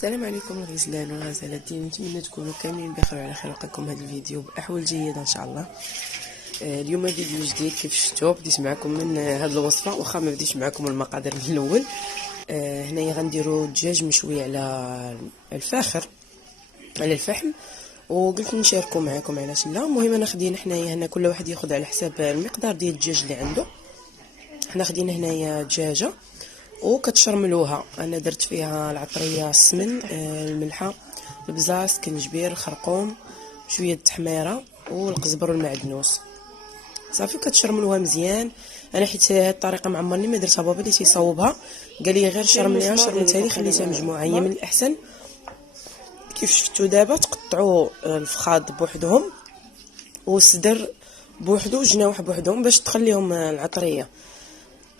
السلام عليكم الغزلان والغزالات ديالي، نتمنى تكونوا كاملين بخير وعلى خير. لقاكم هذا الفيديو باحوال جيده ان شاء الله. اليوم فيديو جديد كيف شفتوا. بديت معكم من هذه الوصفه، واخا ما بديتش معكم المقادير من الاول. هنايا غنديروا دجاج مشوي على الفاخر على الفحم، وقلت نشاركوا معكم علاش لا. المهم انا خدينا حنايا هنا كل واحد ياخذ على حساب المقدار ديال الدجاج اللي عنده. حنا خدينا هنايا دجاجه وكتشرملوها. انا درت فيها العطريه، السمن، الملحه، البزاز، كنجبير، الخرقوم، شويه التحميره والقزبر والمعدنوس. صافي كتشرملوها مزيان. انا حيت هذه الطريقه معمرني ما درتها، بابا اللي تيصاوبها قال لي غير شرمليها، شرملتها لي خليتها مجموعه. هي من الاحسن كيف شفتوا دابا تقطعوا الفخاد بوحدهم والصدر بوحدو والجناوح بوحدهم باش تخليهم العطريه.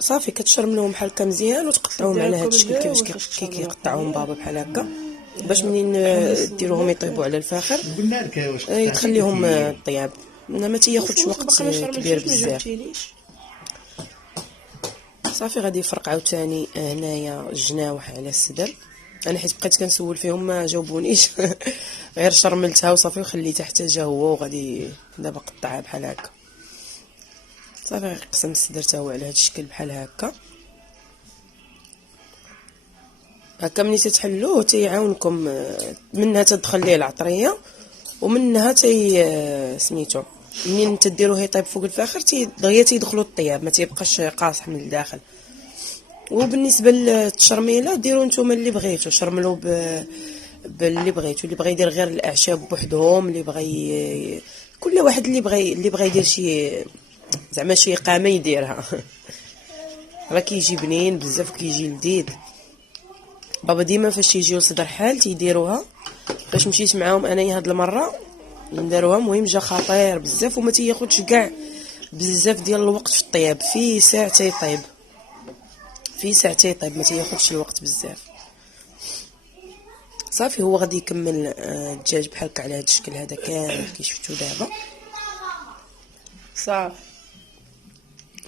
صافي كتشرملوهم بحال هكا مزيان وتقطعوهم على هذا الشكل كيفاش كيقطعوهم بابا بحال هكا، باش منين ديروهم يطيبوا على الفاخر تخليهم طياب، ما تياخذش وقت كبير بزاف. صافي غادي يفرق عاوتاني هنايا الجناوح على الصدر. انا حيت بقيت كنسول فيهم ما جاوبونيش غير شرملتها وصافي وخليتها حتى جا هو، وغادي دابا قطعها بحال هكا. صافي قسم الصدر حتى هو على هذا الشكل بحال هكا. ملي تتحلوه تيعاونكم منها تدخل ليه العطريه، ومنها سميتو منين تديروه يطيب فوق الفاخر دغيا تيدخلوا الطياب، ما تيبقاش قاصح من الداخل. وبالنسبه للتشرميله ديروا نتوما اللي بغيتو، شرملوا باللي بغيتو. اللي بغى يدير غير الاعشاب بوحدهم، اللي بغى كل واحد اللي بغى يدير شي زعما شي قامه يديرها راه كيجي بنين بزاف وكيجي لذيذ. بابا ديما فاش يجيو صدر حال تيديروها. فاش مشيت معاهم انايا هاد المره نديروها، مهم جا خطير بزاف وما تياخذش كاع بزاف ديال الوقت في الطياب. في ساعه تيطيب، ما تياخذش الوقت بزاف. صافي هو غادي يكمل الدجاج بحال هكا على هذا الشكل هذا كامل كي شفتوا دابا. صافي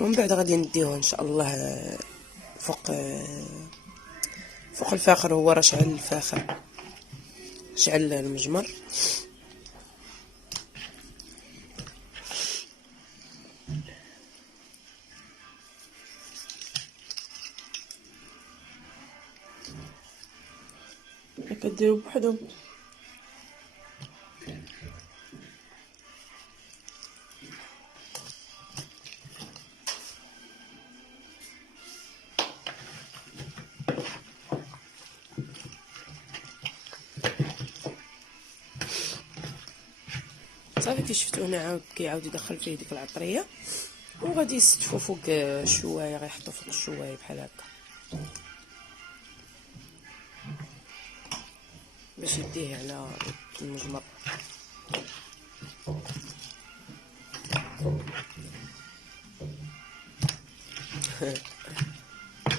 ومن بعد غادي نديوه ان شاء الله فوق الفاخر. هو راه شعل الفاخر، شعل المجمر. كديروا بوحدهم. صافي كي شفتوا هنا كيعاود يدخل فيه ديك العطريه، وغادي يستفوا فوق الشوايه. غيحطوا فوق الشوايه بحال هكا باش يديه على المجمر.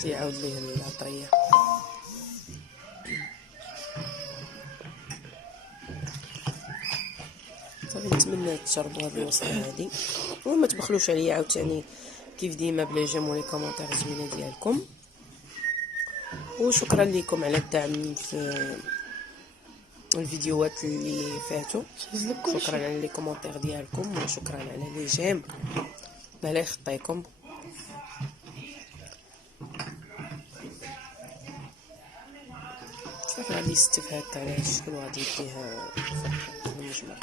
تيعاود ليه العطريه. صافي نتمنى تجربوا هذه الوصفه هذه وما تبخلوش عليا عاوتاني كيف ديما بلي جيم ولي كومونتير زوينه ديالكم. وشكرا لكم على الدعم في الفيديوهات اللي فاتوا. شكرا على لي كومونتير ديالكم، وشكرا على لي جيم. الله يخطيكم. صافي غادي يستف هكا على هاد الشكل وغادي يديه فوق المجمر.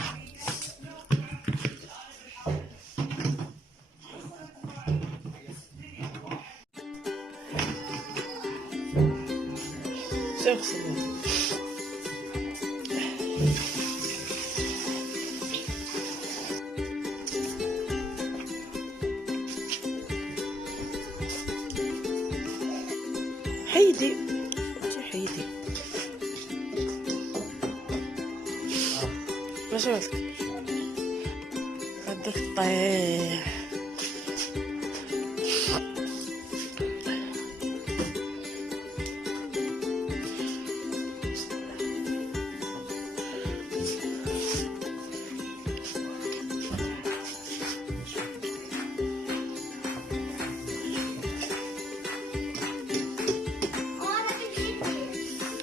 حيدي واش راسك غادك طيح.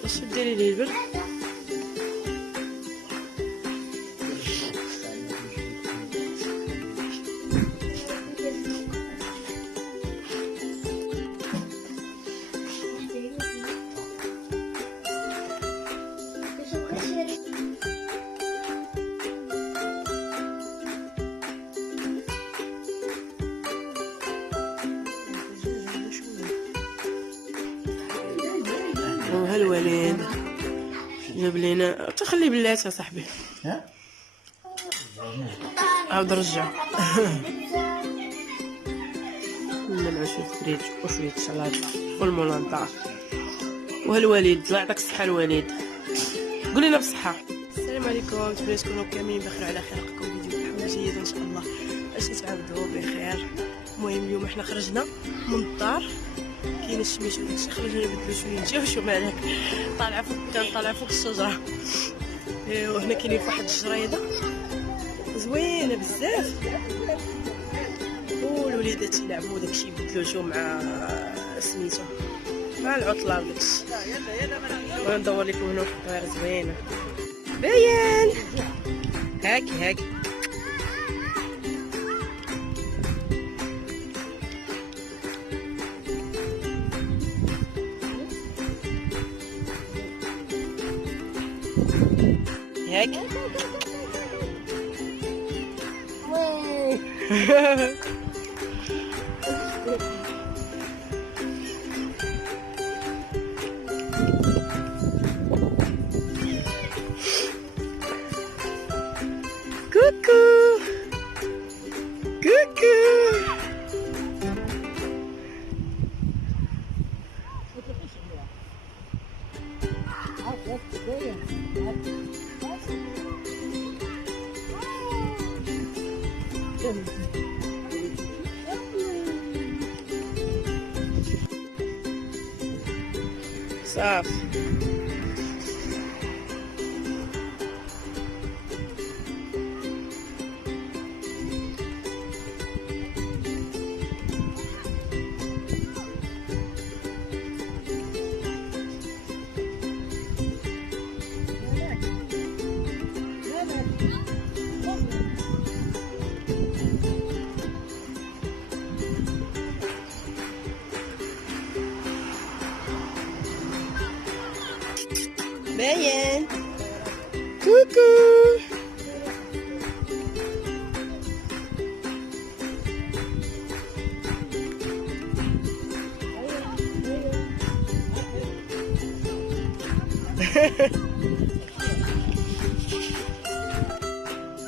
اش ديري ليه البرد. وها الوليد جاب لينا تخلي بلاتي يا صاحبي. عاود رجع. نلعب شويه فريج وشويه شلاطه والمولانطا. وها الوليد الله يعطيك الصحه الوليد، قول لنا بالصحه. السلام عليكم، نتمنى تكونوا كاملين بخير على خير. لكم فيديو بحال جيد ان شاء الله، باش نتعاودوا بخير. المهم اليوم حنا خرجنا من الدار، كاين الشمس وداكشي، خرجنا نبدلو شويه نجيو شو مالك طالع فوق الشجره. ايوا هنا كاينين فواحد الجريده زوينه بزاف، والوليدات يلعبوا داكشي يبدلو جو مع سميتو مع العطله وداكشي. وندور لكم هنا واحد الطويره زوينه باين هاكي. كوكو صافي. باين كوكو.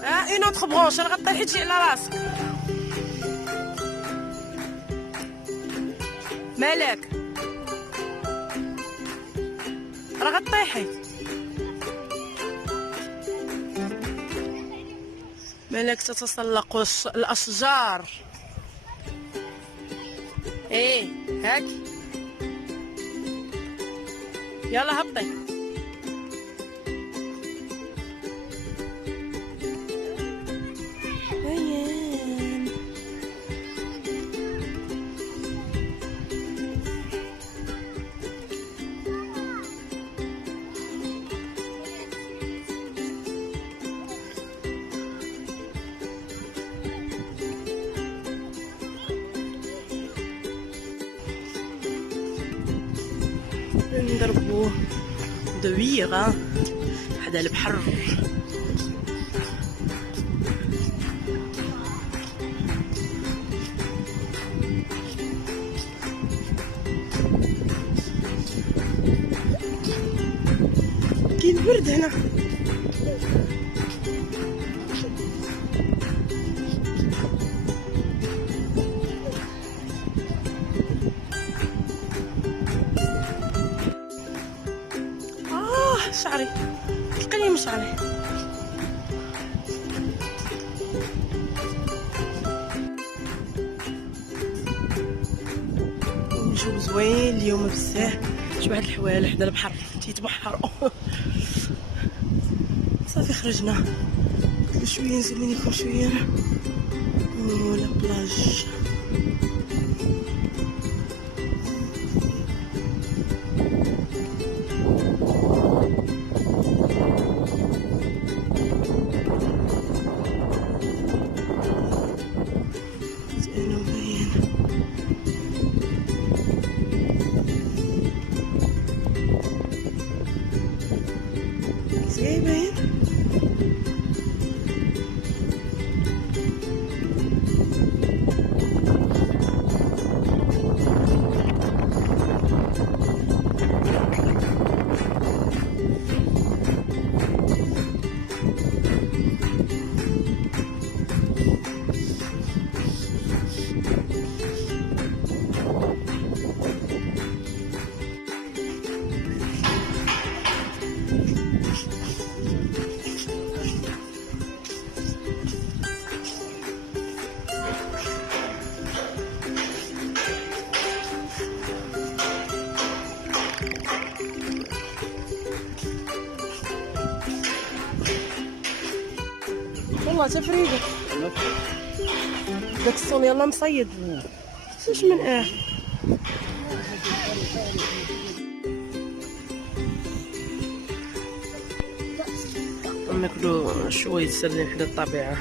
اون اوتر برونش، راه غطيحي تجي على راسك. مالك راه غطيحي، مالك تتسلق الاشجار. ايه هاك يلا هبطي. باين نضربو دويرة حدا البحر. كاين برد هنا. شعري تلقاني من شعري. الجو زوين اليوم بزاف، شي واحد الحوايج حدا البحر تيتبحروا. صافي خرجنا شويه نزيد منكم شويه ولا بلاج. ايه باين. والله تفريقة داك الصون يلا مصيد شوش من ناكلو شوية سردين حدا الطبيعة.